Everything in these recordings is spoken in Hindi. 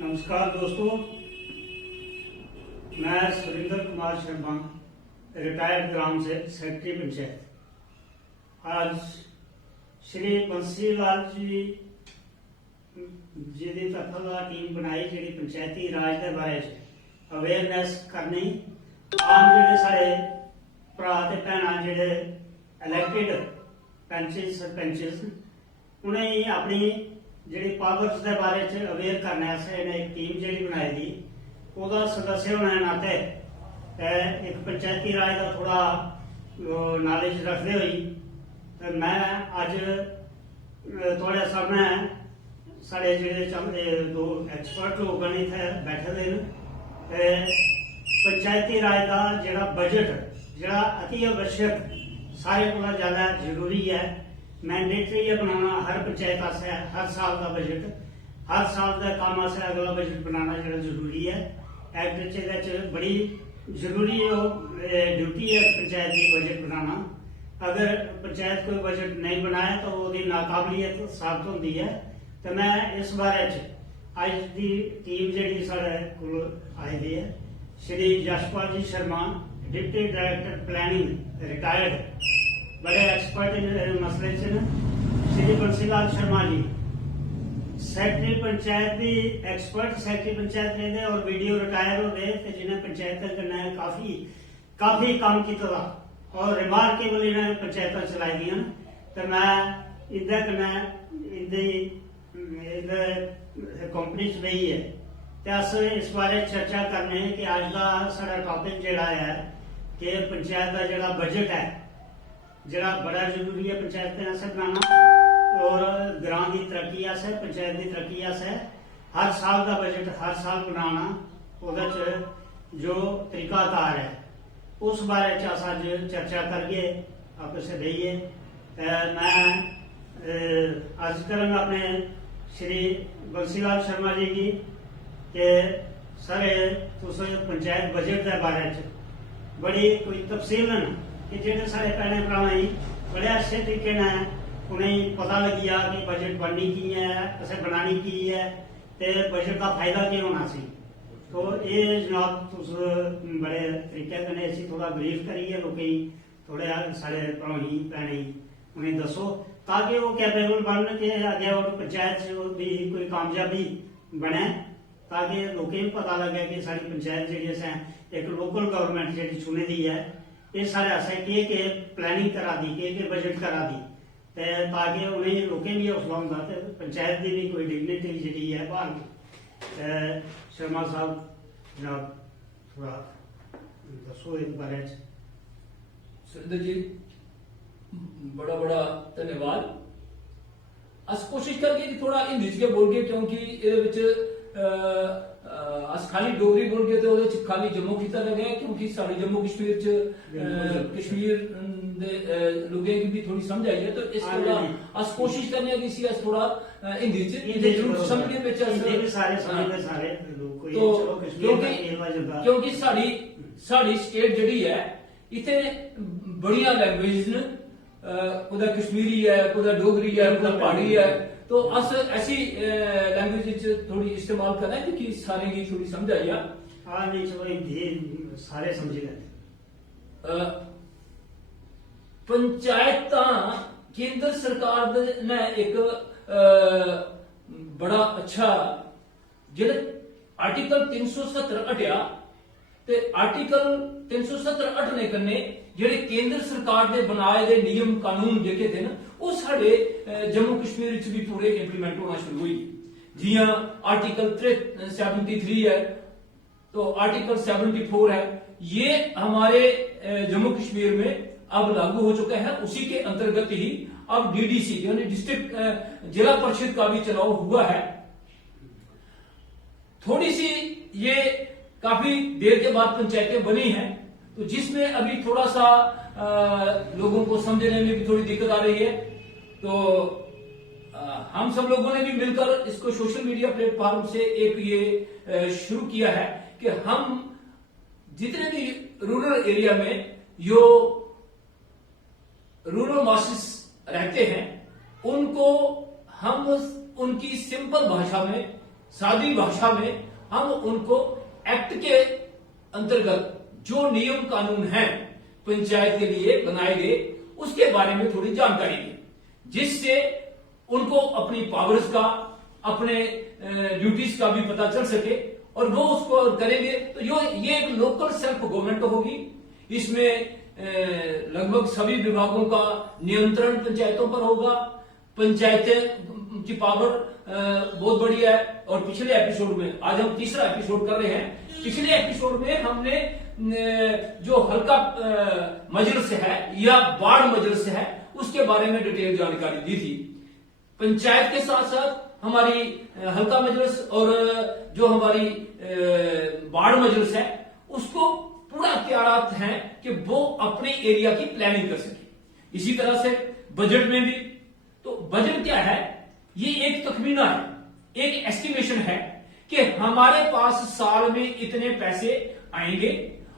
नमस्कार दोस्तों, मैं सुरेंद्र कुमार शर्मा, रिटायर्ड ग्राम से सेक्रेटरी पंचायत। आज श्री बंसी लाल जी जी की तरफा टीम बनाई जी पंचायती राज के बारे अवेयरनैस करनी। आम जोड़े साढ़े भरा ते भैन जोड़े इलैक्टेड पैंचिस सरपंचिस उन्हें अपनी जी पावर्स के बारे अवेयर करने एक टीम जी बनाई दी। वह सदस्य होने के नाते एक पंचायती राज का थोड़ा नॉलेज रखते हुई मैं अज थोड़े सामने साढ़े जोड़े दो एक्सपर्ट लोग इतने बैठे हैं। पंचायती राज का जोड़ा बजट जोड़ा अति आवश्यक सारे को ज़्यादा जरूरी है, मैंडेटरी है बनाना हर पंचायत आसे। हर साल का बजट, हर साल का काम आसे अगला बजट बनाना जो जरूरी है। एक्ट बड़ी जरूरी ड्यूटी है पंचायत की बजट बनाना। अगर पंचायत कोई बजट नहीं बनाए तो वो नाकाबलियत साबित होती है। तो मैं इस बारे अज की टीम जी साढ़े को आई दी है, Shri Yashpal ji Sharma, deputy director planning retired, बड़े एक्सपर्ट इन मसले से। श्री बंसी लाल शर्मा जी सेक्रेटरी पंचायत की एक्सपर्ट सेक्रेटरी पंचायत रहे और वीडियो रिटायर हो गए, जिन्हें पंचायत कन्नै काफी काम किया और रिमार्केबल इन्हें पंचायत चलाई दी। तो मैं इंदे कन्नै कंपनी च रही है तो अस इस बारे चर्चा करने कि अज का साडा टॉपिक जोड़ा है कि पंचायत का जोड़ा बजट है जोड़ा बड़ा जरूरी है पंचायत आसे बनाना और ग्राम की तरक्की आसे, पंचायत की तरक्की आसे हर साल का बजट हर साल बनाना। उहदे च जो तरीकाकार है उस बारे अस अज चर्चा करिए, आपस रहिए। मैं अर्ज करूँगा अपने श्री बंसी लाल शर्मा जी की कि सर तुस पंचायत बजट के बारे बड़ी कोई तफसीलन कि जेडे साढ़े भैन भरावां बड़े अच्छे तरीके उन्हें पता लगी आ कि बजट बननी की है, असें बनानी की है, तो बजट का फायदा क्या होना सी। तो ये जनाब तुस बड़े तरीके कन्नै इसी थोड़ा ब्रीफ करिए लोकें थोड़े साढ़े भरावां भैनें उन्हें दसो ताकि वो कैपेबल बन के अगे और पंचायत भी कोई कामयाबी बने, ताकि लोकें भी पता लगे कि साड़ी पंचायत जी असें एक लोकल गवर्नमेंट जी चुनी दी है, ये सारे असें के प्लानिंग करा दी, के बजट करा दी, ताकि उन्हें लोकें भी हौसला होंदा ते पंचायत की भी कोई डिग्निटी जी है बहाल। शर्मा साहब जनाब थोड़ा दसो इस बारे। सुरेंद्र जी बड़ा बड़ा धन्यवाद। अस कोशिश करगे कि थोड़ा हिंदी च बोल गए, क्योंकि अस खाली डोगरी बोल गए तो खाली जम्मू कीता लगे, क्योंकि साढ़े जम्मू कश्मीर कश्मीर लोगों की भी थोड़ी समझ आई है। तो इस थोड़ा अस कोशिश करने की इसी अस थोड़ा हिंदी जरूर समझने में क्योंकि साड़ी स्टेट जड़ी है इतने बड़िया लैंग्वेज न, कुदा कश्मीरी है, कुदा डोगरी है, कुदा पहाड़ी है, तो अस ऐसी लैंग्वेज थोड़ी इस्तेमाल करना है कि सारे की थोड़ी समझ आई। हाँ नहीं चलो हिंदी सारे समझ लेते। पंचायत केंद्र सरकार ने एक बड़ा अच्छा जेड़ा आर्टिकल 370 हटिया ते आर्टिकल 370 हटने कन्ने जेडे केंद्र सरकार दे बनाए दे नियम कानून जेके थे ना वो साढ़े जम्मू कश्मीर च भी पूरे इंप्लीमेंट होना शुरू हुई। जियां आर्टिकल 73 है तो आर्टिकल 74 है, ये हमारे जम्मू कश्मीर में अब लागू हो चुका है। उसी के अंतर्गत ही अब डीडीसी यानी डिस्ट्रिक्ट जिला परिषद का भी चुनाव हुआ है। थोड़ी सी ये काफी देर के बाद पंचायतें बनी हैं, तो जिसमें अभी थोड़ा सा लोगों को समझने में भी थोड़ी दिक्कत आ रही है। तो हम सब लोगों ने भी मिलकर इसको सोशल मीडिया प्लेटफॉर्म से एक ये शुरू किया है कि हम जितने भी रूरल एरिया में जो रूरल मासेस रहते हैं उनको हम उनकी सिंपल भाषा में सादी भाषा में हम उनको एक्ट के अंतर्गत जो नियम कानून हैं पंचायत के लिए बनाए गए उसके बारे में थोड़ी जानकारी दी, जिससे उनको अपनी पावर्स का, अपने ड्यूटीज का भी पता चल सके और वो उसको करेंगे तो ये एक लोकल सेल्फ गवर्नमेंट होगी। इसमें लगभग सभी विभागों का नियंत्रण पंचायतों पर होगा। पंचायतें की पावर बहुत बड़ी है। और पिछले एपिसोड में, आज हम तीसरा एपिसोड कर रहे हैं, पिछले एपिसोड में हमने जो हल्का मजलिस है या वार्ड मजलिस है उसके बारे में डिटेल जानकारी दी थी। पंचायत के साथ साथ हमारी हल्का मजलिस और जो हमारी वार्ड मजलिस है उसको पूरा इख्तियारात हैं कि वो अपने एरिया की प्लानिंग कर सके। इसी तरह से बजट में भी, तो बजट क्या है, ये एक तखमीना है, एक एस्टिमेशन है कि हमारे पास साल में इतने पैसे आएंगे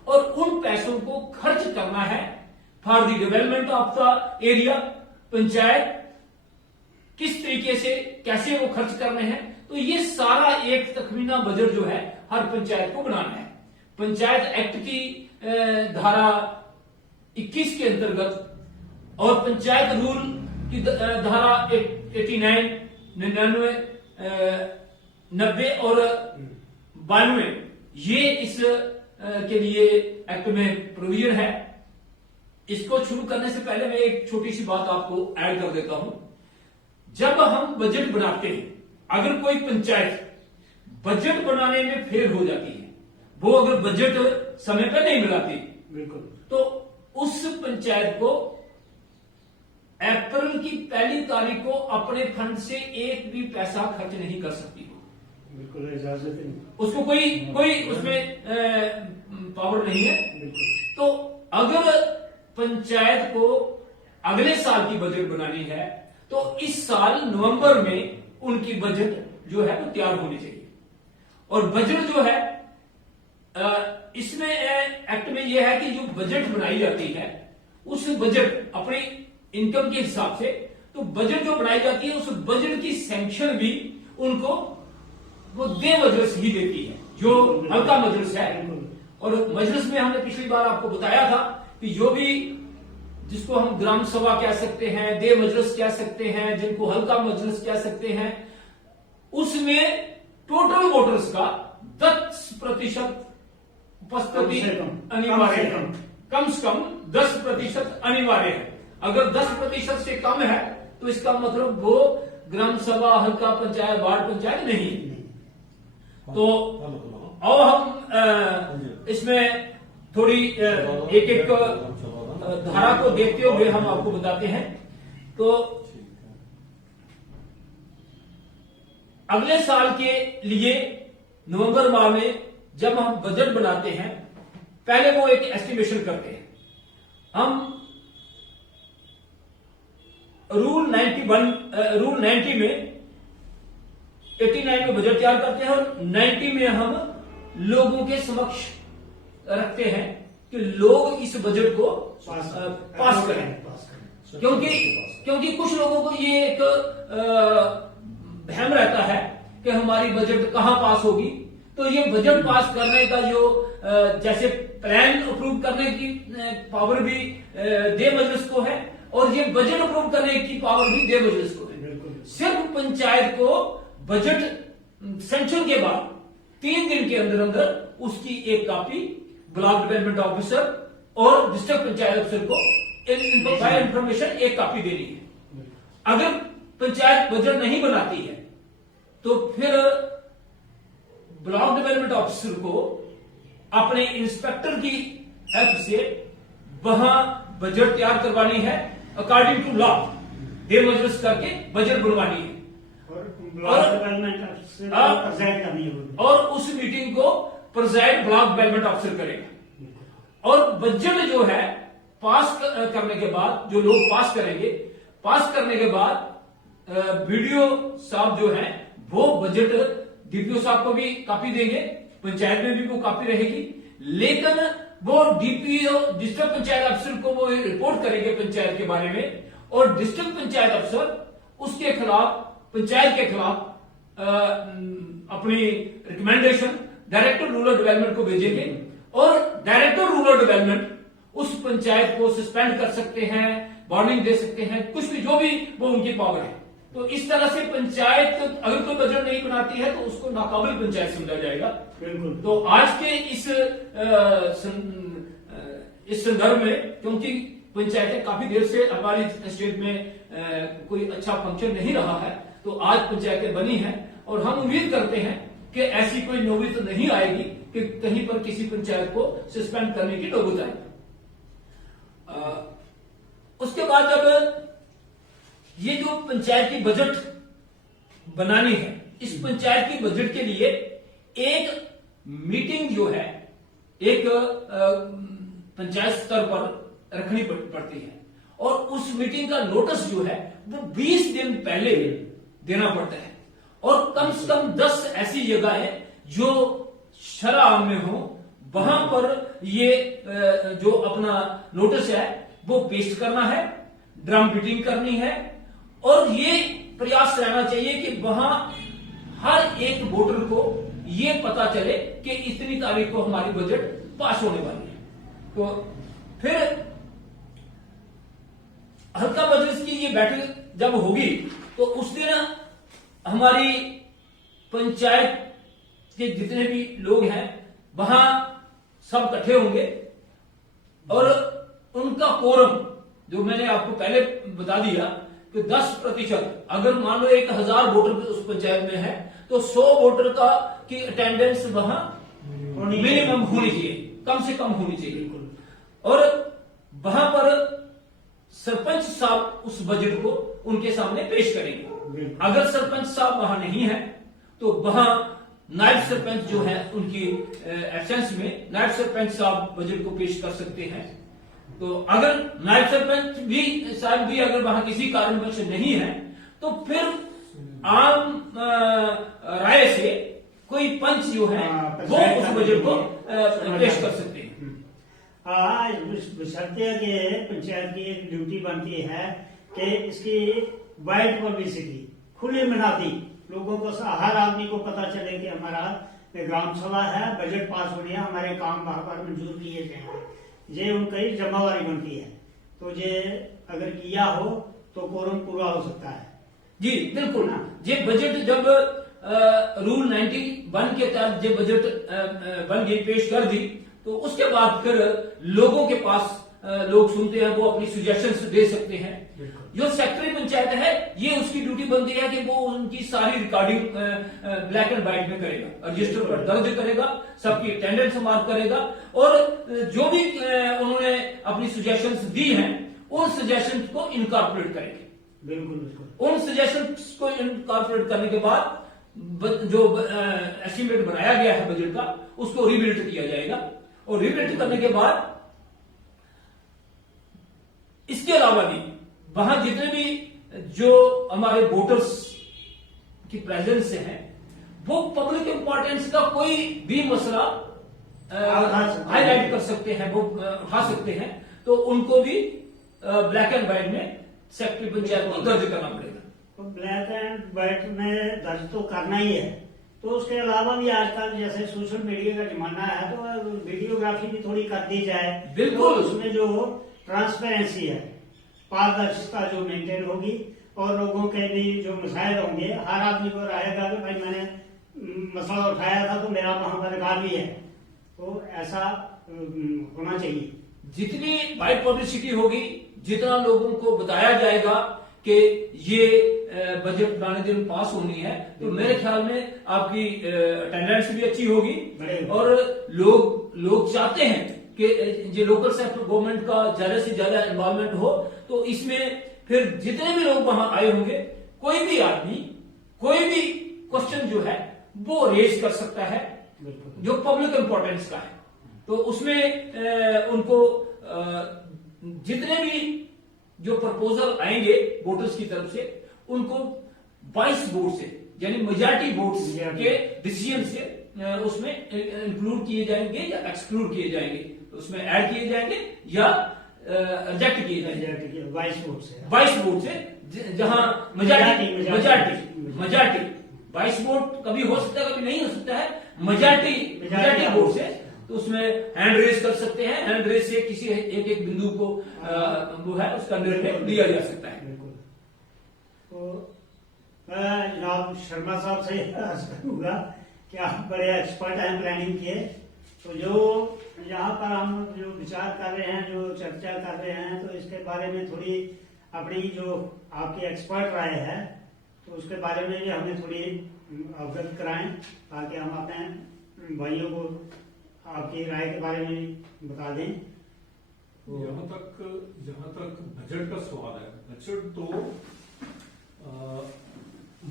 और उन पैसों को खर्च करना है for the development of the area. Panchayat किस तरीके से, कैसे वो खर्च करने हैं, तो ये सारा एक तखमीना बजट जो है हर पंचायत को बनाना है। पंचायत एक्ट की धारा 21 के अंतर्गत और पंचायत रूल की धारा 89, 99, 90 और 92 ये इस के लिए एक्ट में प्रोविजन है। इसको शुरू करने से पहले मैं एक छोटी सी बात आपको ऐड कर देता हूं। जब हम बजट बनाते हैं, अगर कोई पंचायत बजट बनाने में फेल हो जाती है, वो अगर बजट समय पर नहीं बनाती, बिल्कुल, तो उस पंचायत को अप्रैल की 1 तारीख को अपने फंड से एक भी पैसा खर्च नहीं कर सकती। बिल्कुल इजाजत नहीं, उसको कोई उसमें पावर नहीं है। तो अगर पंचायत को अगले साल की बजट बनानी है तो इस साल नवंबर में उनकी बजट जो है वो तैयार होनी चाहिए। और बजट जो है इसमें एक्ट में यह है कि जो बजट बनाई जाती है उस बजट अपनी इनकम के हिसाब से, तो बजट जो बनाई जाती है उस बजट की सैंक्शन भी उनको वो दे मजलिस ही देती है, जो हल्का मजलिस है। और मजलिस में हमने पिछली बार आपको बताया था कि जो भी, जिसको हम ग्राम सभा कह सकते हैं, दे मजलिस कह सकते हैं, जिनको हल्का मजलिस कह सकते हैं, उसमें टोटल वोटर्स का 10% उपस्थिति अनिवार्य है। कम से कम 10% अनिवार्य है। अगर 10% से कम है तो इसका मतलब वो ग्राम सभा, हल्का पंचायत, वार्ड पंचायत नहीं है। तो अब हम इसमें थोड़ी एक एक धारा को देखते हुए हम आपको बताते हैं। तो अगले साल के लिए नवंबर माह में जब हम बजट बनाते हैं, पहले वो एक एस्टिमेशन करते हैं। हम रूल 90 में 89 में बजट तैयार करते हैं और 90 में हम लोगों के समक्ष रखते हैं कि लोग इस बजट को पास करें। क्योंकि कुछ लोगों को ये एक वहम रहता है कि हमारी बजट कहां पास होगी। तो ये बजट पास करने का जो जैसे प्लान अप्रूव करने की पावर भी दे मजलिस को है और ये बजट अप्रूव करने की पावर भी दे मजलिस को है। सिर्फ पंचायत को बजट सैंक्शन के बाद 3 दिन के अंदर अंदर उसकी एक कॉपी ब्लॉक डेवलपमेंट ऑफिसर और डिस्ट्रिक्ट पंचायत अफसर को बाय इंफॉर्मेशन एक कॉपी देनी है। अगर पंचायत बजट नहीं बनाती है तो फिर ब्लॉक डेवलपमेंट ऑफिसर को अपने इंस्पेक्टर की हेल्प से वहां बजट तैयार करवानी है, अकॉर्डिंग टू लॉ दे मजलिस करके बजट बनवानी है और उस मीटिंग को प्रेसिडेंट ब्लॉक डेवलपमेंट ऑफिसर करेगा। और बजट जो है पास करने के बाद, जो लोग पास करेंगे, पास करने के बाद बीडीओ साहब जो है वो बजट डीपीओ साहब को भी कॉपी देंगे, पंचायत में भी वो कॉपी रहेगी, लेकिन वो डीपीओ डिस्ट्रिक्ट पंचायत अफसर को वो रिपोर्ट करेंगे पंचायत के बारे में और डिस्ट्रिक्ट पंचायत अफसर उसके खिलाफ, पंचायत के खिलाफ अपनी रिकमेंडेशन डायरेक्टर रूरल डेवलपमेंट को भेजेंगे और डायरेक्टर रूरल डेवलपमेंट उस पंचायत को सस्पेंड कर सकते हैं, वार्निंग दे सकते हैं, कुछ भी जो भी वो उनकी पावर है। तो इस तरह से पंचायत अगर कोई बजट नहीं बनाती है तो उसको नाकाबिल पंचायत समझा जाएगा। बिल्कुल। तो आज के इस संदर्भ में, क्योंकि पंचायतें काफी देर से हमारी स्टेट में कोई अच्छा फंक्शन नहीं रहा है, तो आज पंचायतें बनी हैं और हम उम्मीद करते हैं कि ऐसी कोई नौबत तो नहीं आएगी कि कहीं पर किसी पंचायत को सस्पेंड करने की नौबत आए। उसके बाद जब ये जो पंचायत की बजट बनानी है, इस पंचायत की बजट के लिए एक मीटिंग जो है एक पंचायत स्तर पर रखनी पड़ती है और उस मीटिंग का नोटिस जो है वो 20 दिन पहले देना पड़ता है और कम से कम 10 ऐसी जगह है जो शराब में हो, वहां पर ये जो अपना नोटिस है वो पेश करना है, ड्रम बीटिंग करनी है और ये प्रयास रहना चाहिए कि वहां हर एक वोटर को ये पता चले कि इतनी तारीख को हमारी बजट पास होने वाली है। तो फिर हल्का बजट की ये बैठक जब होगी तो उस दिन हमारी पंचायत के जितने भी लोग हैं वहां सब इकट्ठे होंगे और उनका कोरम जो मैंने आपको पहले बता दिया कि 10%, अगर मान लो 1000 वोटर उस पंचायत में है तो 100 वोटर का की अटेंडेंस वहां मिनिमम होनी चाहिए, कम से कम होनी चाहिए। और वहां पर सरपंच साहब उस बजट को उनके सामने पेश करेंगे। अगर सरपंच साहब वहां नहीं है तो वहां नायब सरपंच जो है उनकी एब्सेंस में नायब सरपंच साहब बजट को पेश कर सकते हैं। तो अगर नायब सरपंच भी साहब भी अगर वहां किसी कारणवश नहीं है तो फिर आम राय से कोई पंच जो है वो उस बजट को पेश कर सकते हैं। बशर्ते कि पंचायत की एक ड्यूटी बनती है कि इसकी वाइड पब्लिसिटी, खुली मनाती, लोगों को हर आदमी को पता चले कि हमारा ग्राम सभा है, बजट पास होनी है, हमारे काम वहां पर मंजूर किए जाएंगे, ये उनकी जिम्मेवारी बनती है। तो ये अगर किया हो तो कोरम पूरा हो सकता है। जी बिल्कुल ना, ये बजट जब रूल 91 के तहत ये बजट बन गई, पेश कर दी, तो उसके बाद फिर लोगों के पास लोग सुनते हैं, वो अपनी सजेशंस दे सकते हैं। जो सेक्रेटरी पंचायत है ये उसकी ड्यूटी बनती है कि वो उनकी सारी रिकॉर्डिंग ब्लैक एंड व्हाइट में करेगा, रजिस्टर पर दर्ज करेगा, सबकी अटेंडेंस मार्क करेगा और जो भी उन्होंने अपनी सजेशंस दी हैं उन सजेशंस को इनकॉर्पोरेट करेंगे। बिल्कुल। उन सजेशंस को इनकॉर्पोरेट करने के बाद जो एस्टिमेट बनाया गया है बजट का उसको रिबिल्ड किया जाएगा और रिबिल्ड करने के बाद इसके अलावा भी वहां जितने भी जो हमारे वोटर्स की प्रेजेंस है वो पब्लिक इंपॉर्टेंस का कोई भी मसला हाईलाइट कर सकते हैं, वो उठा सकते हैं, तो उनको भी ब्लैक एंड व्हाइट में सेक्रेटरी पंचायत को दर्ज करना पड़ेगा। तो ब्लैक एंड व्हाइट में दर्ज तो करना ही है, तो उसके अलावा भी आजकल जैसे सोशल मीडिया का जमाना है तो वीडियोग्राफी भी थोड़ी कर दी जाए। बिल्कुल। तो उसमें जो ट्रांसपेरेंसी है, पारदर्शिता जो मेंटेन होगी और लोगों के भी जो मसाइल होंगे, हर आदमी को रहेगा कि भाई मैंने मसला उठाया था तो मेरा वहां पर रिकॉर्ड भी है, तो ऐसा होना चाहिए। जितनी वाइड पब्लिसिटी होगी, जितना लोगों को बताया जाएगा कि ये बजट पुराने दिन पास होनी है, तो मेरे ख्याल में आपकी अटेंडेंस भी अच्छी होगी और लोग चाहते हैं कि ये लोकल सेक्टर गवर्नमेंट का ज्यादा से ज्यादा इन्वॉल्वमेंट हो। तो इसमें फिर जितने भी लोग वहां आए होंगे, कोई भी आदमी कोई भी क्वेश्चन जो है वो रेज कर सकता है जो पब्लिक इंपॉर्टेंस का है। तो उसमें उनको जितने भी जो प्रपोजल आएंगे वोटर्स की तरफ से उनको 22 वोट से यानी मेजॉरिटी वोट्स के डिसीजन से उसमें इंक्लूड किए जाएंगे या एक्सक्लूड किए जाएंगे, उसमें ऐड किए जाएंगे या रिजेक्ट किए जाएंगे। 22 वोट से जहां मेजॉरिटी 22 वोट कभी हो सकता है, कभी नहीं हो सकता है, मेजॉरिटी वोट से, तो उसमें हैंड रेज कर सकते हैं। हैंड रेज से किसी एक एक बिंदु को वो है उसका निर्णय लिया जा सकता है। बिल्कुल। तो मैं जनाब शर्मा साहब से अर्ज करूंगा कि आप बड़े एक्सपर्ट हैं प्लानिंग के, तो जो यहाँ पर हम जो विचार कर रहे हैं, जो चर्चा कर रहे हैं, तो इसके बारे में थोड़ी अपनी जो आपकी एक्सपर्ट राय है तो उसके बारे में भी हमें थोड़ी अवगत कराएं, ताकि हम अपने भाइयों को आपकी राय के बारे में बता दें। जहाँ तक बजट का सवाल है, बजट तो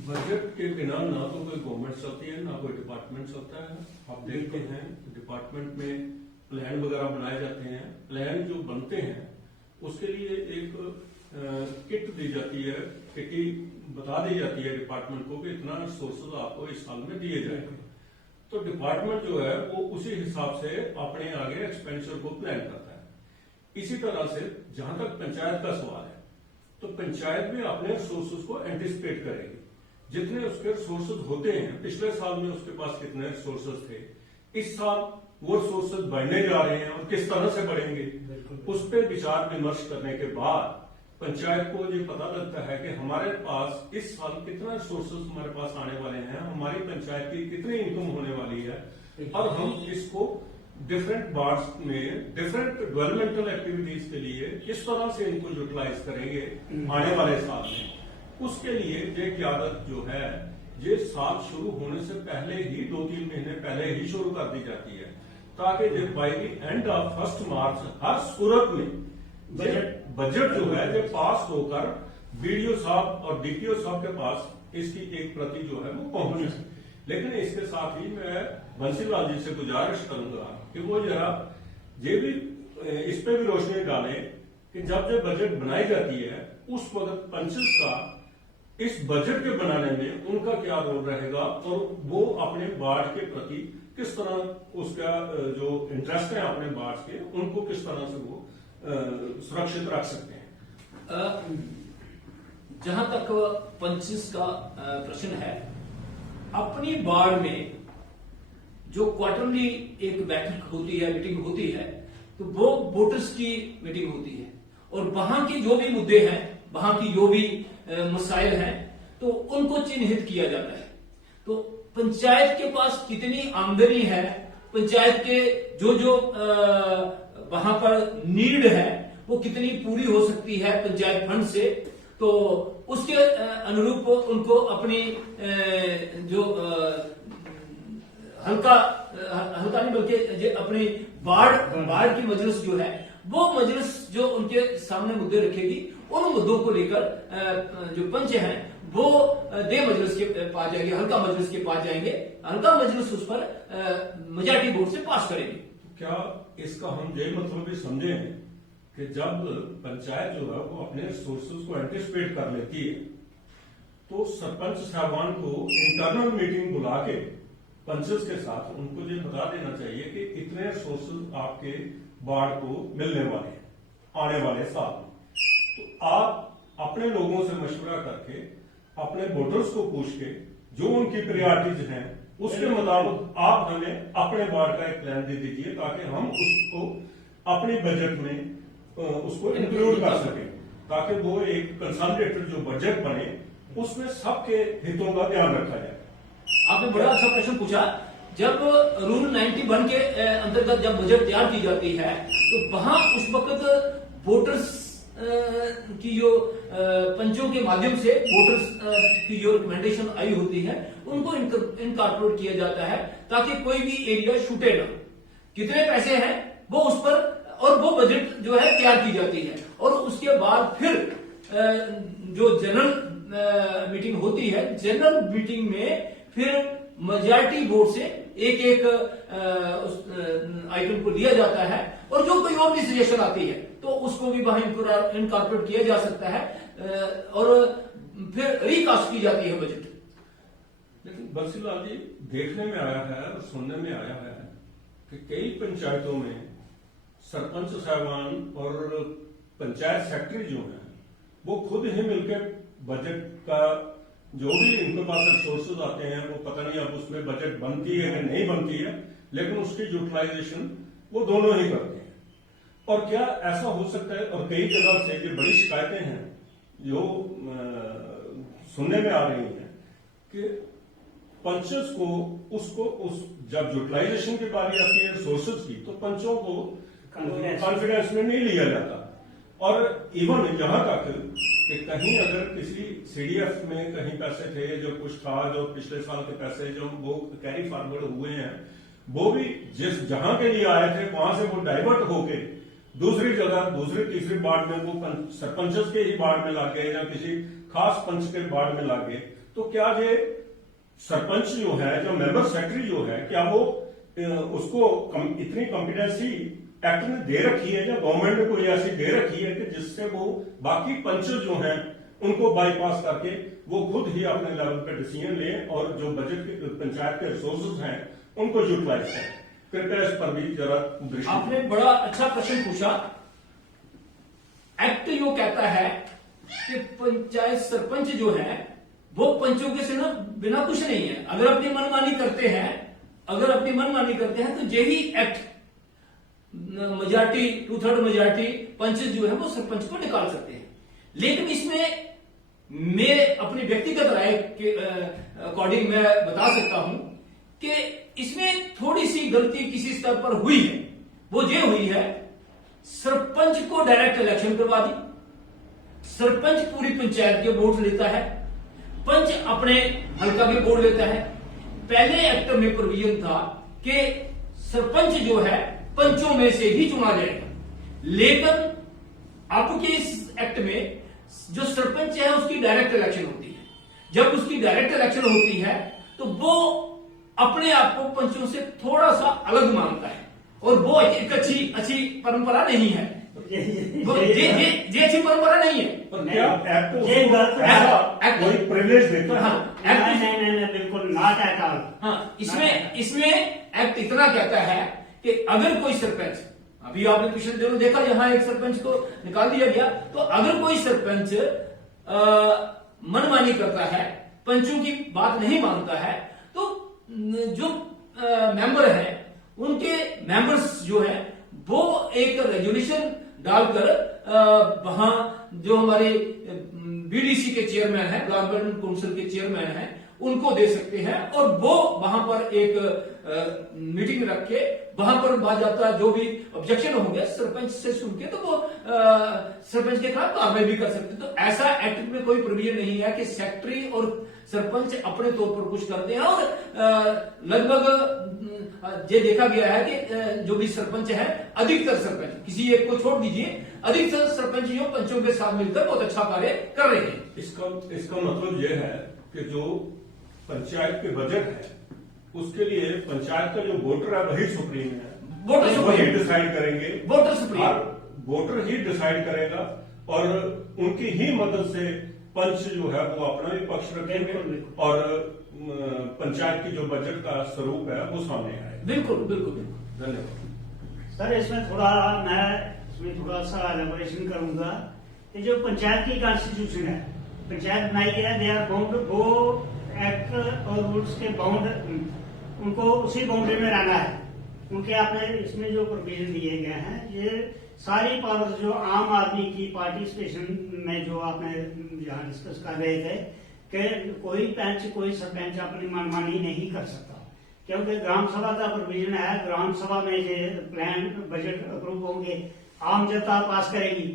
बजट के बिना ना तो कोई गवर्नमेंट चलती है, ना कोई डिपार्टमेंट चलता है। आप देखते हैं डिपार्टमेंट में प्लान वगैरह बनाए जाते हैं, प्लान जो बनते हैं उसके लिए एक किट दी जाती है, किटी बता दी जाती है डिपार्टमेंट को कि इतना रिसोर्सेज आपको इस साल में दिए जाएंगे। तो डिपार्टमेंट जो है वो उसी हिसाब से अपने आगे एक्सपेंडिचर को प्लान करता है। इसी तरह से जहां तक पंचायत का सवाल है, तो पंचायत भी अपने रिसोर्सेज को एंटिसिपेट करेगी। जितने उसके रिसोर्सेज होते हैं, पिछले साल में उसके पास कितने रिसोर्सेज थे, इस साल वो रिसोर्सेज बढ़ने जा रहे हैं और किस तरह से बढ़ेंगे, उस पर विचार विमर्श करने के बाद पंचायत को ये पता लगता है कि हमारे पास इस साल कितना रिसोर्सेज हमारे पास आने वाले हैं, हमारी पंचायत की कितनी इनकम होने वाली है, और हम इसको डिफरेंट वार्ड्स में डिफरेंट डेवलपमेंटल एक्टिविटीज के लिए किस तरह से इनको यूटिलाइज करेंगे आने वाले साल में। उसके लिए ये क्यादत जो है ये साल शुरू होने से पहले ही 2-3 महीने पहले ही शुरू कर दी जाती है, ताकि जब बाई द एंड ऑफ 1 मार्च हर सूरत में बजट जो है ये पास होकर बीडीओ साहब और डीपीओ साहब के पास इसकी एक प्रति जो है वो पहुंचे। लेकिन इसके साथ ही मैं बंसीलाल जी से गुजारिश करूंगा कि वो जरा ये भी इस पे भी रोशनी डालें कि जब जब बजट बनाई जाती है उस वक्त पंचेस का इस बजट के बनाने में उनका क्या रोल रहेगा, और वो अपने वार्ड के प्रति किस तरह उसका जो इंटरेस्ट है अपने वार्ड के, उनको किस तरह से वो सुरक्षित रख सकते हैं। जहां तक पंचेस का प्रश्न है, अपनी वार्ड में जो क्वार्टरली एक बैठक होती है, मीटिंग होती है, तो वो वोटर्स की मीटिंग होती है, और वहां के जो भी मुद्दे हैं, वहां की जो भी मसाइल हैं, तो उनको चिन्हित किया जाता है। तो पंचायत के पास कितनी आमदनी है, पंचायत के जो वहां पर नीड है वो कितनी पूरी हो सकती है पंचायत फंड से, तो उसके अनुरूप उनको अपनी जो हल्का नहीं बल्कि अपनी वार्ड की मजलिस जो है, वो मजलिस जो उनके सामने मुद्दे रखेगी, उन मुद्दों को लेकर जो पंच हैं वो दे मजलिस के पास जाएंगे, हल्का मजलिस के पास जाएंगे, हल्का मजलिस उस पर मेजॉरिटी वोट से पास करेगी। क्या इसका हम ये मतलब भी समझे कि जब पंचायत जो है वो अपने रिसोर्सेज को एंटिसिपेट कर लेती है, तो सरपंच साहबान को इंटरनल मीटिंग बुला के पंचेस के साथ उनको ये बता देना चाहिए कि इतने रिसोर्सेज आपके वार्ड को मिलने वाले हैं आने वाले साल में। तो आप अपने लोगों से मशवरा करके, अपने वोटर्स को पूछ के, जो उनकी प्रायोरिटीज हैं उसके मुताबिक आप हमें अपने वार्ड का एक प्लान दे दीजिए, ताकि हम उसको अपने बजट में उसको इंक्लूड कर सकें, ताकि वो एक कंसोलिडेटेड जो बजट बने उसमें सबके हितों का ध्यान रखा जाए। आपने बड़ा अच्छा प्रश्न पूछा। जब रूल 91 के अंतर्गत जब बजट तैयार की जाती है, तो वहां उस वक्त वोटर्स की जो पंचों के माध्यम से वोटर्स की जो रिकमेंडेशन आई होती है उनको इनकॉर्पोरेट किया जाता है, ताकि कोई भी एरिया छूटे ना। कितने पैसे हैं वो उस पर, और वो बजट जो है तैयार की जाती है, और उसके बाद फिर जो जनरल मीटिंग होती है, जनरल मीटिंग में फिर मेजॉरिटी वोट से एक उस आइटम को लिया जाता है, और जो कोई और भी सजेशन आती है तो उसको भी वहां इनकॉर्पोरेट किया जा सकता है, और फिर रिकास्ट की जाती है बजट। लेकिन बंसीलाल जी, देखने में आया है और सुनने में आया है कि कई पंचायतों में सरपंच साहबान और पंचायत सेक्रेटरी जो है वो खुद ही मिलकर बजट का जो भी इनके पास रिसोर्सेज आते हैं वो पता नहीं अब उसमें बजट बनती है कि नहीं बनती है, लेकिन उसकी यूटिलाइजेशन वो दोनों ही करते हैं। और क्या ऐसा हो सकता है, और कई जगह से जो बड़ी शिकायतें हैं जो सुनने में आ रही हैं कि पंचेस को उस जब यूटिलाइजेशन की बारी आती है रिसोर्सेज की, तो पंचों को कॉन्फिडेंस में नहीं लिया जाता। और इवन यहां तक कि कहीं अगर किसी सीडीएफ में कहीं पैसे थे, जो कुछ था, जो पिछले साल के पैसे जो वो कैरी फॉरवर्ड हुए हैं, वो भी जिस जहां के लिए आए थे वहां से वो डाइवर्ट होके दूसरी जगह, दूसरी तीसरी वार्ड में वो सरपंचस के ही वार्ड में लागे या किसी खास पंच के वार्ड में लागे। तो क्या ये सरपंच जो है, जो मेंबर सेक्रेटरी जो है, क्या वो उसको इतनी कॉम्पिटेंसी एक्ट ने दे रखी है या गवर्नमेंट ने कोई ऐसी दे रखी है कि जिससे वो बाकी पंच जो हैं उनको बाईपास करके वो खुद ही अपने लेवल पे डिसीजन लें और जो बजट के पंचायत के रिसोर्सेज हैं उनको यूटिलाइज करें। कृपया इस पर भी जरा दृष्टि। आपने बड़ा अच्छा प्रश्न पूछा। एक्ट जो कहता है कि पंचायत सरपंच जो है वो पंचों के से ना बिना कुछ नहीं है। अगर अपनी मनमानी करते हैं तो यही एक्ट मेजॉरिटी 2/3 मेजॉरिटी पंच जो है वो सरपंच को निकाल सकते हैं। लेकिन इसमें मैं अपनी व्यक्तिगत राय के अकॉर्डिंग मैं बता सकता हूं कि इसमें थोड़ी सी गलती किसी स्तर पर हुई है। वो ये हुई है, सरपंच को डायरेक्ट इलेक्शन करवा दी, सरपंच पूरी पंचायत के वोट लेता है, पंच अपने हल्का के वोट लेता है। पहले एक्ट में प्रोविजन था कि सरपंच जो है पंचों में से ही चुना जाएगा, लेकिन अब के इस एक्ट में जो सरपंच है उसकी डायरेक्ट इलेक्शन होती है। जब उसकी डायरेक्ट इलेक्शन होती है तो वो अपने आप को पंचों से थोड़ा सा अलग मानता है और वो एक अच्छी परंपरा नहीं है। ये अच्छी परंपरा नहीं है। पर क्या एक्ट ये गलत है। एक्ट कोई प्रिविलेज देता है? नहीं, बिल्कुल नॉट एट ऑल। हाँ, इसमें एक्ट इतना कहता है कि अगर कोई सरपंच, अभी आपने पिछले दिनों देखा यहां एक सरपंच को निकाल दिया गया, तो अगर कोई सरपंच मनमानी करता है, पंचों की बात नहीं मानता है, तो जो मेंबर है उनके मेंबर्स जो है वो एक रेजोल्यूशन डालकर वहां जो हमारे बीडीसी के चेयरमैन है, ब्लॉक डेवलपमेंट काउंसिल के चेयरमैन है, उनको दे सकते हैं और वो वहां पर एक मीटिंग रख के वहां पर बात जाता है, जो भी ऑब्जेक्शन होंगे सरपंच से सुन के तो वो सरपंच के खिलाफ कार्रवाई भी कर सकते। तो ऐसा एक्ट में कोई प्रोविजन नहीं है कि सेक्रेटरी और सरपंच अपने तौर पर कुछ करते हैं। और लगभग ये देखा गया है कि जो भी सरपंच है, अधिकतर सरपंच, किसी एक को छोड़ दीजिए, अधिकतर सरपंच जो पंचों के साथ मिलकर बहुत अच्छा कार्य कर रहे हैं। इसका मतलब यह है कि जो पंचायत के बजट है उसके लिए पंचायत का जो वोटर है वही सुप्रीम है, वही डिसाइड करेंगे, वोटर सुप्रीम, वोटर ही डिसाइड करेगा और उनकी ही मदद से पंच जो है वो अपना भी पक्ष रखेंगे और पंचायत की जो बजट का स्वरूप है वो सामने आएगा। बिल्कुल बिल्कुल। धन्यवाद सर। इसमें थोड़ा सा एलेबोरेशन करूंगा कि जो पंचायत की कॉन्स्टिट्यूशन है, पंचायत बनाई गई है, दे आर बाउंड, वो एक्ट और रूल्स के बाउंड, उनको उसी बाउंड्री में रहना है। उनके आपने इसमें जो प्रोविजन दिए गए हैं, ये सारी पावर्स जो आम आदमी की पार्टिसिपेशन में जो आपने यहाँ डिस्कस कर रहे थे कि कोई पंच कोई सरपंच अपनी मनमानी नहीं कर सकता, क्योंकि ग्राम सभा का प्रोविजन है। ग्राम सभा में ये प्लान बजट अप्रूव होंगे, आम जनता पास करेगी,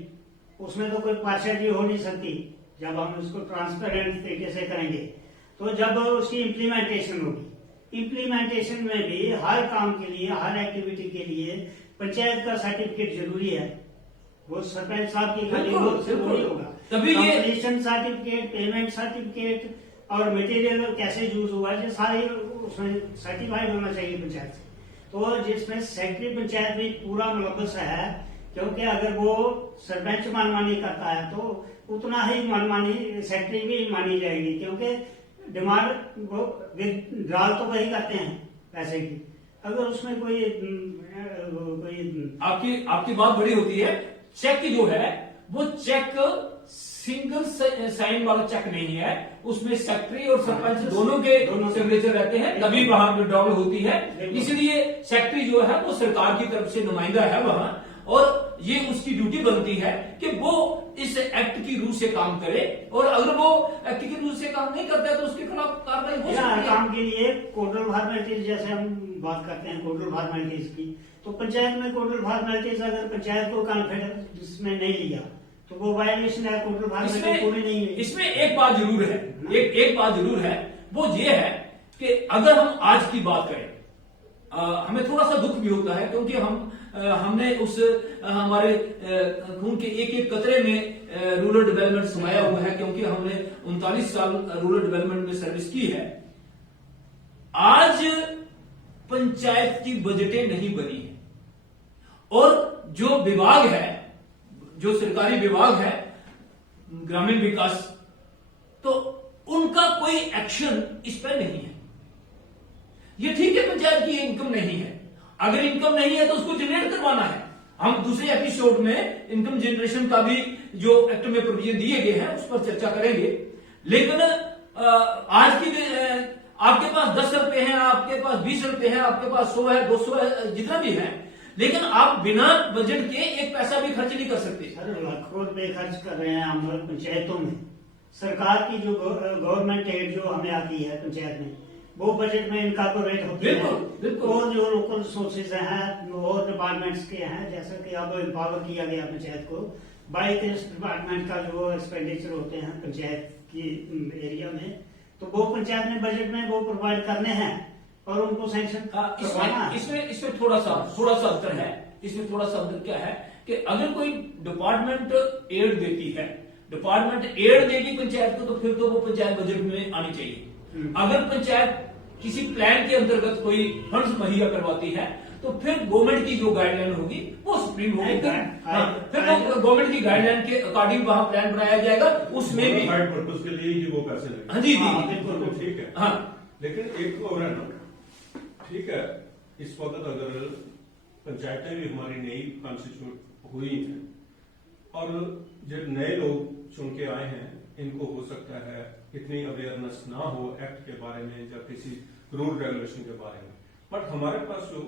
उसमें तो कोई पार्शियलिटी हो नहीं सकती जब हम उसको ट्रांसपेरेंट तरीके से करेंगे। तो जब उसकी इम्प्लीमेंटेशन होगी, इम्प्लीमेंटेशन में भी हर काम के लिए, हर एक्टिविटी के लिए पंचायत का सर्टिफिकेट जरूरी है। वो सरपंच साहब की खाली वो जरूरी होगा, तभी ये कंप्लीशन सर्टिफिकेट, पेमेंट सर्टिफिकेट और मटेरियल कैसे यूज हुआ है, सारे उसमें सर्टिफाइड होना चाहिए पंचायत से। तो जिसमें सेक्रेटरी पंचायत भी पूरा मुलव्वस है, क्योंकि अगर वो सरपंच मनमानी करता है तो उतना ही मनमानी सेक्रेटरी भी मानी जाएगी, क्योंकि डिमांड वो विड्रॉल तो वही करते हैं पैसे की। अगर उसमें कोई आपकी बात बड़ी होती है। चेक जो है वो चेक सिंगल साइन वाला चेक नहीं है, उसमें सेक्रेटरी और सरपंच दोनों के सिग्नेचर रहते हैं, तभी वहां विड्रॉल होती है। इसलिए सेक्रेटरी जो है वो सरकार की तरफ से नुमाइंदा है वहां, और ये उसकी ड्यूटी बनती है कि वो इस एक्ट की रूह से काम करे, और अगर वो एक्ट की रूह से काम नहीं करता है तो उसके खिलाफ कार्रवाई हो सकती है। काम के लिए कोडल फॉर्मेलिटीज, जैसे हम बात करते हैं कोडल फॉर्मेलिटीज की, तो पंचायत में कोडल फॉर्मेलिटीज अगर पंचायत को कॉन्फिडेंस में नहीं लिया तो वो वायलेशन है, कोडल फॉर्मेलिटी पूरी नहीं हुई। इसमें एक बात जरूर है, एक बात जरूर है, वो ये है कि अगर हम आज की बात करें, हमें थोड़ा सा दुख भी होता है, क्योंकि हमने उस हमारे खून के एक एक कतरे में रूरल डेवलपमेंट समाया हुआ है, क्योंकि हमने 39 साल रूरल डेवलपमेंट में सर्विस की है। आज पंचायत की बजटें नहीं बनी है, और जो विभाग है, जो सरकारी विभाग है ग्रामीण विकास, तो उनका कोई एक्शन इस पर नहीं है। ये ठीक है, पंचायत की इनकम नहीं है, अगर इनकम नहीं है तो उसको जनरेट करवाना है। हम दूसरे एपिसोड में इनकम जनरेशन का भी जो एक्ट में प्रोविजन दिए गए हैं उस पर चर्चा करेंगे। लेकिन आज की आपके पास 10 रुपए हैं, आपके पास 20 रुपए हैं, आपके पास 100 है, 200 है, जितना भी है, लेकिन आप बिना बजट के एक पैसा भी खर्च नहीं कर सकते। सर लाखों रुपए खर्च कर रहे हैं हम लोग पंचायतों में। सरकार की जो गवर्नमेंट एड जो हमें आती है पंचायत में, वो बजट में इनकॉर्पोरेट होती है। बिल्कुल। और जो लोकल रिसोर्सेज हैं और डिपार्टमेंट्स के हैं, जैसा कि अब एम्पावर किया गया पंचायत को, 22-23 डिपार्टमेंट का जो एक्सपेंडिचर होते हैं पंचायत की एरिया में, तो वो पंचायत में बजट में वो प्रोवाइड करने हैं और उनको सैंक्शन करवाना है। इसमें थोड़ा सा अंतर है। इसमें थोड़ा सा अंतर क्या है कि अगर कोई डिपार्टमेंट एड देती है, डिपार्टमेंट एड देगी पंचायत को, तो फिर तो वो पंचायत बजट में आनी चाहिए। अगर पंचायत किसी प्लान के अंतर्गत कोई फंड्स मुहैया करवाती है, तो फिर गवर्नमेंट की जो गाइडलाइन होगी वो सुप्रीम होगी। फिर वो गवर्नमेंट की गाइडलाइन के अकॉर्डिंग वहां प्लान बनाया जाएगा, उसमें भी पर्पज के लिए ही वो पैसे लगेंगे। हाँ जी, बिल्कुल ठीक है। हाँ, लेकिन एक और है ना, ठीक है, इस वक्त अगर पंचायतें भी हमारी नई कॉन्स्टिट्यूट हुई हैं और जो नए लोग चुन के आए हैं, इनको हो सकता है इतनी अवेयरनेस ना हो एक्ट के बारे में या किसी रूल रेगुलेशन के बारे में, बट हमारे पास जो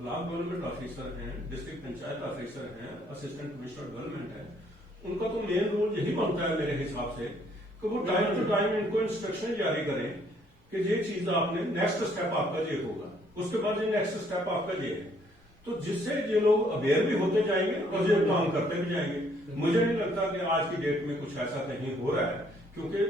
ब्लॉक डेवलपमेंट ऑफिसर हैं, डिस्ट्रिक्ट पंचायत ऑफिसर हैं, असिस्टेंट कमिश्नर डेवलपमेंट है, उनका तो मेन रोल यही बनता है मेरे हिसाब से कि वो टाइम टू टाइम इनको इंस्ट्रक्शन जारी करें कि ये चीज आपने, नेक्स्ट स्टेप आपका ये होगा, उसके बाद ये नेक्स्ट स्टेप आपका ये है, तो जिससे ये लोग अवेयर भी होते जाएंगे और ये काम करते भी जाएंगे। मुझे नहीं लगता कि आज की डेट में कुछ ऐसा कहीं हो रहा है, क्योंकि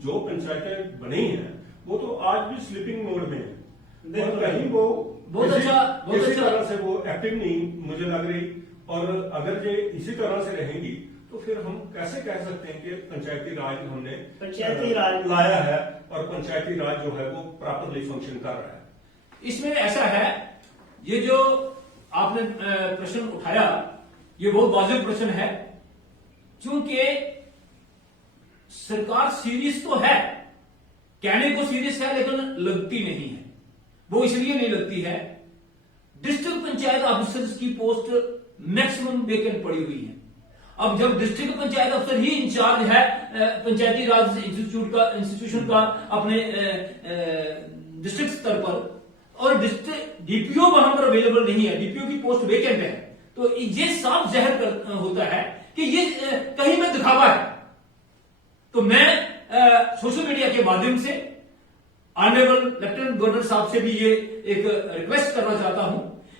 जो पंचायतें बनी हैं वो तो आज भी स्लीपिंग मोड में है, और कहीं वो बहुत इसी अच्छा तरह से वो एक्टिव नहीं मुझे लग रही। और अगर ये इसी तरह से रहेंगी तो फिर हम कैसे कह सकते हैं कि पंचायती राज हमने पंचायती राज लाया है और पंचायती राज जो है वो प्रॉपरली फंक्शन कर रहा है। इसमें ऐसा है, ये जो आपने प्रश्न उठाया ये बहुत वाजिब प्रश्न है, क्योंकि सरकार सीरियस तो है, कहने को सीरियस है, लेकिन लगती नहीं है। वो इसलिए नहीं लगती है, डिस्ट्रिक्ट पंचायत ऑफिसर्स की पोस्ट मैक्सिमम वेकेंट पड़ी हुई है। अब जब डिस्ट्रिक्ट पंचायत अफसर ही इंचार्ज है पंचायती राज इंस्टीट्यूशन का अपने डिस्ट्रिक्ट स्तर पर, और डिस्ट्रिक्ट डीपीओ वहां पर अवेलेबल नहीं है, डीपीओ की पोस्ट वेकेंट है, तो ये साफ जाहिर होता है कि ये कहीं में दिखावा है। तो मैं सोशल मीडिया के माध्यम से ऑनरेबल लेफ्टिनेंट गवर्नर साहब से भी ये एक रिक्वेस्ट करना चाहता हूं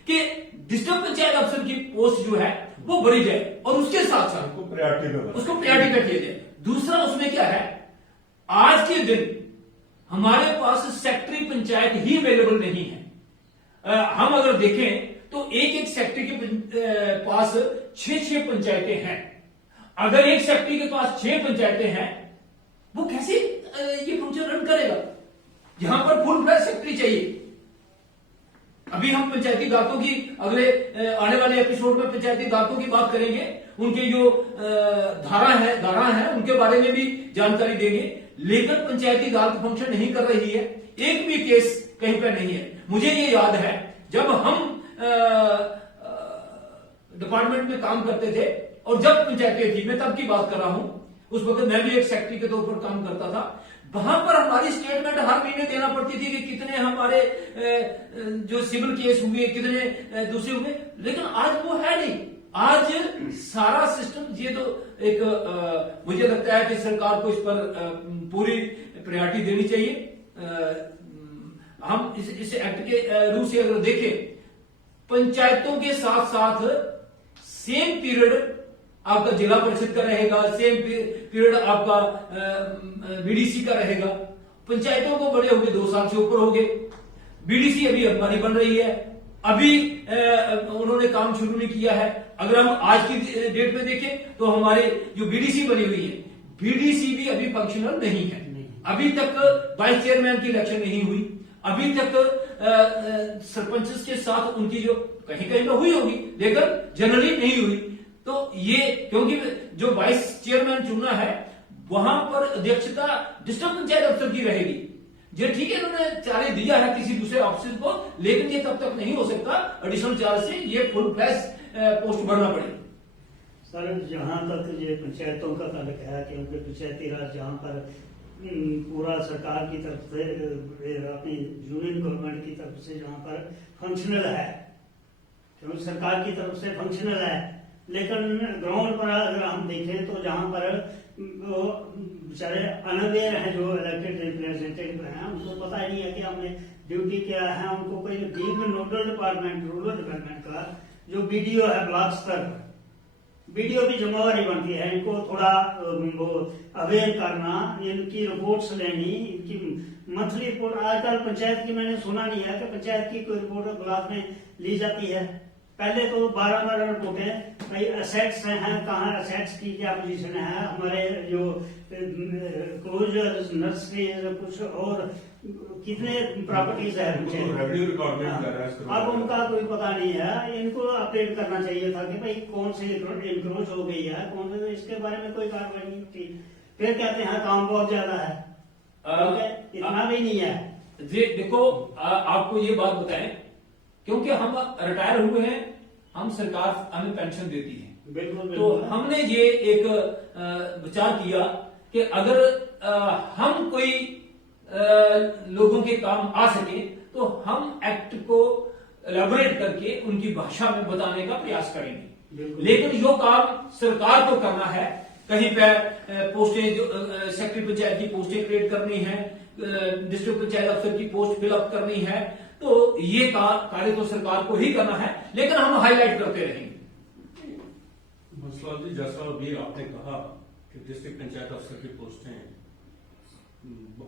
कि डिस्ट्रिक्ट पंचायत अफसर की पोस्ट जो है वो बढ़ी जाए, और उसके साथ साथ उसको प्रायोरिटी पे किया जाए। दूसरा उसमें क्या है, आज के दिन हमारे पास सेक्रेटरी पंचायत ही अवेलेबल नहीं है। हम अगर देखें तो एक एक सेक्रेटरी के पास 6 पंचायतें हैं। अगर एक सेक्रेटरी के पास 6 पंचायतें हैं, वो कैसे ये फंक्शन रन करेगा? यहां पर फुल फ्लैश सेक्रेटरी चाहिए। अभी हम पंचायती दायित्वों की अगले आने वाले एपिसोड में पंचायती दायित्वों की बात करेंगे, उनके जो धारा है उनके बारे में भी जानकारी देंगे। लेकिन पंचायती दायित्व फंक्शन नहीं कर रही है, एक भी केस कहीं पर नहीं है। मुझे ये याद है जब हम डिपार्टमेंट में काम करते थे और जब पंचायतें थी, मैं तब की बात कर रहा हूं, उस वक्त मैं भी एक सेक्रेटरी के तौर पर काम करता था। वहां पर हमारी स्टेटमेंट हर महीने देना पड़ती थी कि कितने हमारे जो सिविल केस हुए, कितने दूसरे हुए, लेकिन आज वो है नहीं। आज सारा सिस्टम, ये तो एक मुझे लगता है कि सरकार को इस पर पूरी प्रायोरिटी देनी चाहिए। हम इस एक्ट के रूल से अगर देखें, पंचायतों के साथ साथ सेम पीरियड आपका जिला परिषद का रहेगा, सेम पीरियड आपका बीडीसी का रहेगा। पंचायतों को बड़े हो गए, 2 साल से ऊपर हो गए। बीडीसी अभी हमारी बन रही है, अभी उन्होंने काम शुरू नहीं किया है। अगर हम आज की डेट में देखें तो हमारे जो बीडीसी बनी हुई है, बीडीसी भी अभी फंक्शनल नहीं है। अभी तक वाइस चेयरमैन की इलेक्शन नहीं हुई, अभी तक सरपंच के साथ उनकी जो कहीं कहीं में हुई होगी, लेकिन जनरली नहीं हुई। तो ये क्योंकि जो वाइस चेयरमैन चुनना है, वहां पर अध्यक्षता डिस्ट्रिक्ट पंचायत अफसर की रहेगी। ये ठीक है, इन्होंने चार्ज दिया है किसी दूसरे ऑफिसर को, लेकिन ये तब तक नहीं हो सकता। एडिशनल चार्ज से ये फुल फ्लैश पोस्ट भरना पड़ेगा। सर, जहां तक ये पंचायतों का ताल्लुक है, क्योंकि पंचायती राज जहां पर पूरा सरकार की तरफ से, अपनी यूनियन गवर्नमेंट की तरफ से जहां पर फंक्शनल है, क्योंकि सरकार की तरफ से फंक्शनल है, लेकिन ग्राउंड पर अगर हम देखें तो जहां पर बेचारे अनअवेयर हैं, जो इलेक्टेड रिप्रेजेंटेटिव हैं, उनको पता ही नहीं है कि हमने ड्यूटी क्या है। उनको कोई being nodal department rural development का जो बीडीओ है ब्लॉक स्तर पर, बीडीओ की जिम्मेवारी बनती है इनको थोड़ा अवेयर करना, इनकी रिपोर्ट्स लेनी, इनकी मंथली रिपोर्ट। आजकल पंचायत की मैंने सुना नहीं है कि पंचायत की कोई रिपोर्ट ब्लॉक में ली जाती है। पहले तो 12 रिपोर्टें, भाई असेट्स हैं, कहाँ असेट्स की क्या पोजीशन है, हमारे जो क्लोजर नर्सरीज, कुछ और कितने प्रॉपर्टीज है रेवेन्यू रिकॉर्ड में अब उनका कोई पता नहीं है। इनको अपडेट करना चाहिए था कि भाई कौन से इंक्रोच हो गई है, कौन से, इसके बारे में कोई कार्रवाई नहीं होती। फिर कहते हैं काम बहुत ज्यादा है, इतना भी नहीं है। जी देखो, आपको ये बात बताएं, क्योंकि हम रिटायर हुए हैं, हम सरकार हमें पेंशन देती है। बिल्कुल, तो हमने ये एक विचार किया कि अगर हम कोई लोगों के काम आ सके तो हम एक्ट को एलेबोरेट करके उनकी भाषा में बताने का प्रयास करेंगे। लेकिन जो काम सरकार को करना है, कहीं पे पोस्टें, जो सेक्रेटरी पंचायत की पोस्टें क्रिएट करनी है, डिस्ट्रिक्ट पंचायत अफसर की पोस्ट फिलअप करनी है, तो ये कार्य तो सरकार को ही करना है, लेकिन हम हाईलाइट करते रहेंगे। बंसलाल जी, जैसा अभी आपने कहा कि डिस्ट्रिक्ट पंचायत अफसर की पोस्टें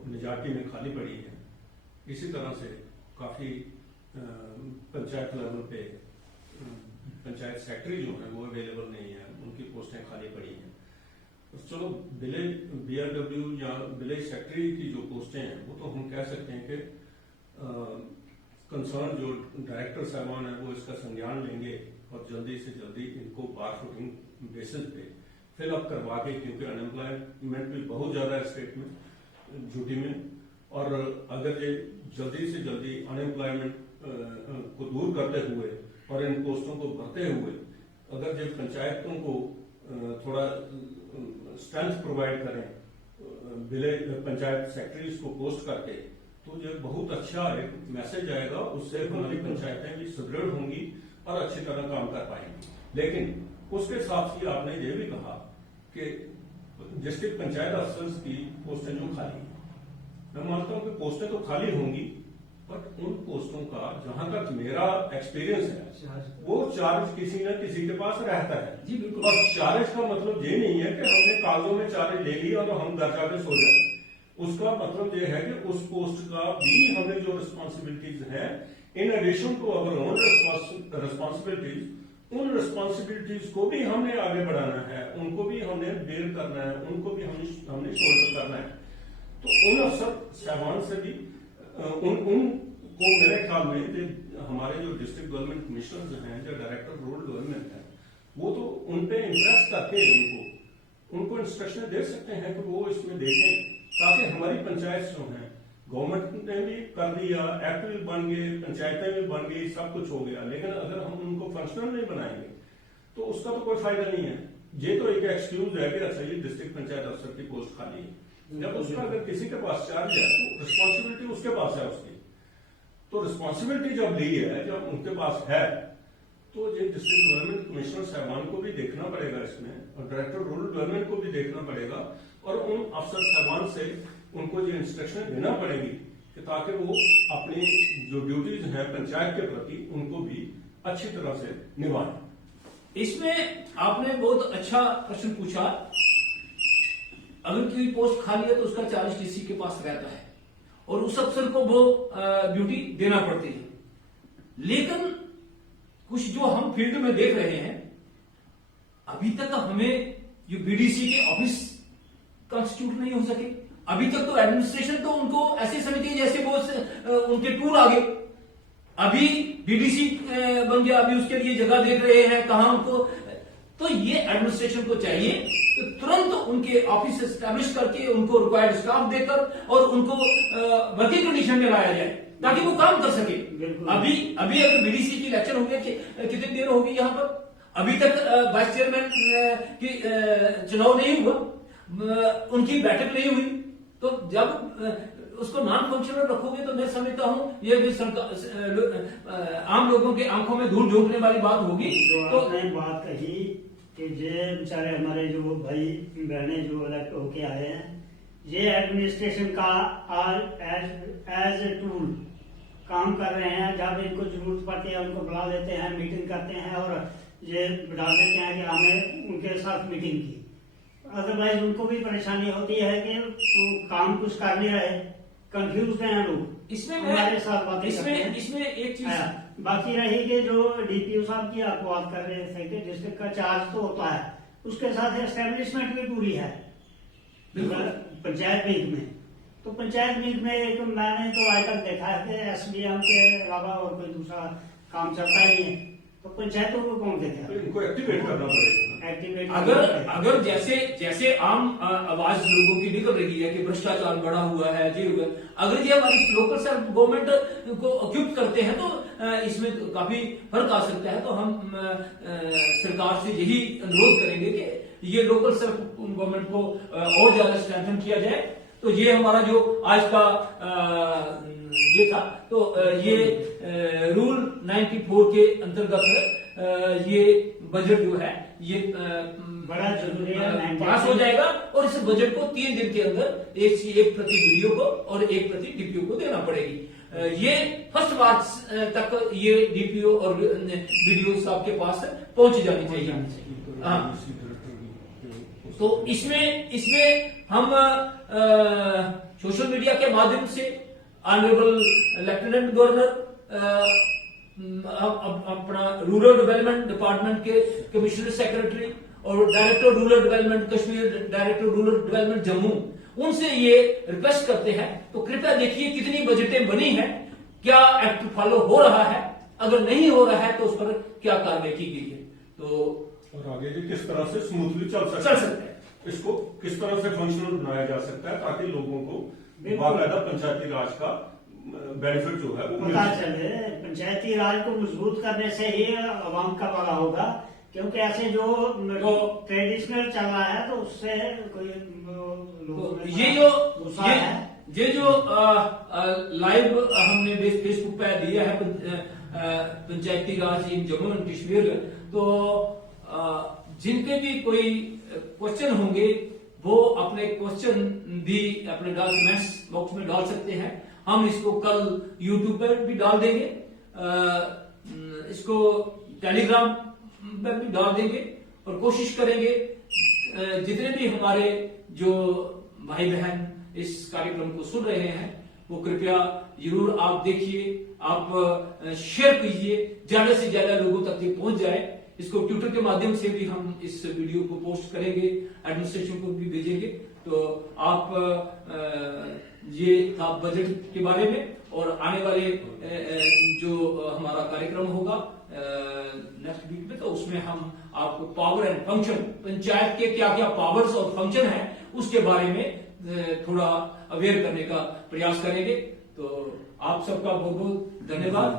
मेजॉरिटी में खाली पड़ी है, इसी तरह से काफी पंचायत लेवल पे पंचायत सेक्रेटरी जो है वो अवेलेबल नहीं है, उनकी पोस्टें खाली पड़ी हैं। तो चलो विलेज बीआरडब्ल्यू या विलेज सेक्रेटरी की जो पोस्टें हैं वो तो हम कह सकते हैं कि कंसर्न जो डायरेक्टर साहबान है वो इसका संज्ञान लेंगे और जल्दी से जल्दी इनको बार फुटिंग बेसिस पे फिलअप करवा के, क्योंकि अनएम्प्लॉयमेंट भी बहुत ज्यादा है स्टेट में, यूटी में, और अगर ये जल्दी से जल्दी अनएम्प्लॉयमेंट को दूर करते हुए और इन पोस्टों को भरते हुए अगर जो पंचायतों को थोड़ा स्ट्रेंथ प्रोवाइड करें विलेज पंचायत सेक्रेटरीज को पोस्ट करके, तो ये बहुत अच्छा एक मैसेज आएगा। उससे हमारी पंचायतें भी सुदृढ़ होंगी और अच्छी तरह काम कर पाएंगी। लेकिन उसके साथ ही आपने ये भी कहा कि डिस्ट्रिक्ट पंचायत अफसर्स की पोस्टें जो खाली हैं, मैं मानता हूं कि पोस्टें तो खाली होंगी, बट उन पोस्टों का जहां तक मेरा एक्सपीरियंस है वो चार्ज किसी न किसी के पास रहता है। जी बिल्कुल। और चार्ज का मतलब ये नहीं है कि हमने कागजों में चार्ज ले लिया और हम घर जाके सो जाए। उसका मतलब ये है कि उस पोस्ट का भी हमें जो रिस्पॉन्सिबिलिटीज है, in addition to our own responsibilities, उन रिस्पॉन्सिबिलिटीज को भी हमने आगे बढ़ाना है, उनको भी हमने बेयर करना है, उनको भी हमने शोल्डर करना है। तो उन अफसर साहबान से भी उनको मेरे ख्याल में हमारे जो डिस्ट्रिक्ट डेवलपमेंट कमिश्नर हैं, जो डायरेक्टर रूरल डेवलपमेंट है, वो तो उन पे इंप्रेस करके उनको इंस्ट्रक्शन दे सकते हैं कि वो इसमें देखें, ताकि हमारी पंचायत जो है, गवर्नमेंट ने भी कर दिया, एक्ट भी बन गए, पंचायतें भी बन गई, सब कुछ हो गया, लेकिन अगर हम उनको फंक्शनल नहीं बनाएंगे तो उसका तो कोई फायदा नहीं है। ये तो एक एक्सक्यूज है कि अच्छा ये डिस्ट्रिक्ट पंचायत अफसर की पोस्ट खाली है, जब उसका अगर किसी के पास चार्ज है तो रिस्पॉन्सिबिलिटी उसके पास है उसकी। तो रिस्पॉन्सिबिलिटी जब ली है, जब उनके पास है, तो ये डिस्ट्रिक्ट डेवलपमेंट कमिश्नर साहबान को भी देखना पड़ेगा इसमें, और डायरेक्टर रूरल डेवलपमेंट को भी देखना पड़ेगा, और उन अफसर साहबान से उनको ये इंस्ट्रक्शन देना पड़ेगी कि ताकि वो अपनी जो ड्यूटीज हैं पंचायत के प्रति उनको भी अच्छी तरह से निभाएं। इसमें आपने बहुत अच्छा प्रश्न पूछा। अगर कोई पोस्ट खाली है तो उसका चार्ज डीसी के पास रहता है और उस अफसर को वो ड्यूटी देना पड़ती है। लेकिन कुछ जो हम फील्ड में देख रहे हैं, अभी तक हमें जो बीडीसी के ऑफिस कंस्टिट्यूट नहीं हो सके। अभी तक तो एडमिनिस्ट्रेशन तो उनको ऐसी समिति जैसे वो उनके टूर आ गए। अभी बीडीसी बन गया, अभी उसके लिए जगह देख रहे हैं कहां उनको। तो ये एडमिनिस्ट्रेशन को चाहिए कि तुरंत उनके ऑफिस एस्टैब्लिश करके उनको रिक्वायर्ड स्टाफ देकर और उनको वर्किंग कंडीशन में लाया जाए ताकि वो काम कर सके। अभी अगर बीडीसी की इलेक्शन हो गया, कितनी देर होगी यहाँ पर, अभी तक वाइस चेयरमैन की चुनाव नहीं हुआ, उनकी बैठक नहीं हुई। तो जब उसको नॉन फंक्शनल रखोगे तो मैं समझता हूं ये भी आम लोगों के आंखों में धूल झोंकने वाली बात होगी। तो आपने बात कही कि ये बेचारे हमारे जो भाई बहने जो इलेक्ट होके आए हैं, ये एडमिनिस्ट्रेशन का एज ए टूल काम कर रहे हैं। जब इनको जरूरत पड़ती है उनको बुला लेते हैं, मीटिंग करते हैं और ये बढ़ा देते हैं कि हमें उनके साथ मीटिंग की। अदरवाइज उनको भी परेशानी होती है कि वो काम कुछ कर नहीं रहे, कंफ्यूज हैं लोग। इसमें हमारे साथ बातें इसमें एक चीज बाकी रही कि जो डीपीओ साहब की आप बात कर रहे थे कि डिस्ट्रिक्ट का चार्ज तो होता है, उसके साथ एस्टेब्लिशमेंट भी पूरी है पंचायत वीक में। तो पंचायत वीक में एक मैंने तो आज तक देखा है कि एसडीएम के अलावा और कोई दूसरा काम चलता नहीं है। तो पंचायतों को कौन देखेगा? तो इनको एक्टिवेट करना पड़ेगा। अगर जैसे आम आवाज लोगों की निकल रही है कि भ्रष्टाचार बढ़ा हुआ है, जी हुआ, अगर ये हमारी लोकल सेल्फ गवर्नमेंट को अक्यूप करते हैं तो इसमें तो काफी फर्क आ सकता है। तो हम सरकार से यही अनुरोध करेंगे कि ये लोकल सेल्फ गवर्नमेंट को और ज्यादा स्ट्रेंथन किया जाए। तो ये हमारा जो आज का ये था, तो ये रूल 94 के अंतर्गत ये बजट जो है ये बड़ा जरूरी है, पास हो जाएगा और इस बजट को 3 दिन के अंदर एक प्रति वीडियो को और एक प्रति डीपीओ को देना पड़ेगी। ये फर्स्ट मार्च तक ये डीपीओ और वीडियो साहब के पास पहुंच जानी चाहिए। हाँ, तो इसमें हम सोशल मीडिया के माध्यम से ऑनरेबल लेफ्टिनेंट गवर्नर, अपना रूरल डेवलपमेंट डिपार्टमेंट के कमिश्नर सेक्रेटरी और director rural development Kashmir, director rural development Jammu, उनसे ये रिक्वेस्ट करते हैं तो कृपया देखिए कितनी बजटें बनी हैं, क्या एक्ट फॉलो हो रहा है, अगर नहीं हो रहा है तो उस पर क्या कार्रवाई की गई है। तो और आगे भी किस तरह से स्मूथली चल सकता है, इसको किस तरह से फंक्शनल बनाया जा सकता है ताकि लोगों को बाकायदा पंचायती राज का बेनिफिट जो है वो पता चले। पंचायती राज को मजबूत करने से ही आवाम का भला होगा, क्योंकि ऐसे जो ट्रेडिशनल चल रहा है तो उससे कोई ये जो लाइव हमने फेसबुक पे दिया है पंचायती राज इन जम्मू एंड कश्मीर, तो जिनके भी कोई क्वेश्चन होंगे वो अपने क्वेश्चन भी अपने कमेंट्स बॉक्स में डाल सकते हैं। हम इसको कल यूट्यूब पर भी डाल देंगे, इसको टेलीग्राम पर भी डाल देंगे और कोशिश करेंगे जितने भी हमारे जो भाई बहन इस कार्यक्रम को सुन रहे हैं वो कृपया जरूर आप देखिए, आप शेयर कीजिए, ज्यादा से ज्यादा लोगों तक ये पहुंच जाए। इसको ट्विटर के माध्यम से भी हम इस वीडियो को पोस्ट करेंगे, एडमिनिस्ट्रेशन को भी भेजेंगे। तो आप ये था बजट के बारे में, और आने वाले जो हमारा कार्यक्रम होगा नेक्स्ट वीक में, तो उसमें हम आपको पावर एंड फंक्शन, पंचायत के क्या क्या पावर्स और फंक्शन है उसके बारे में थोड़ा अवेयर करने का प्रयास करेंगे। तो आप सबका बहुत बहुत धन्यवाद।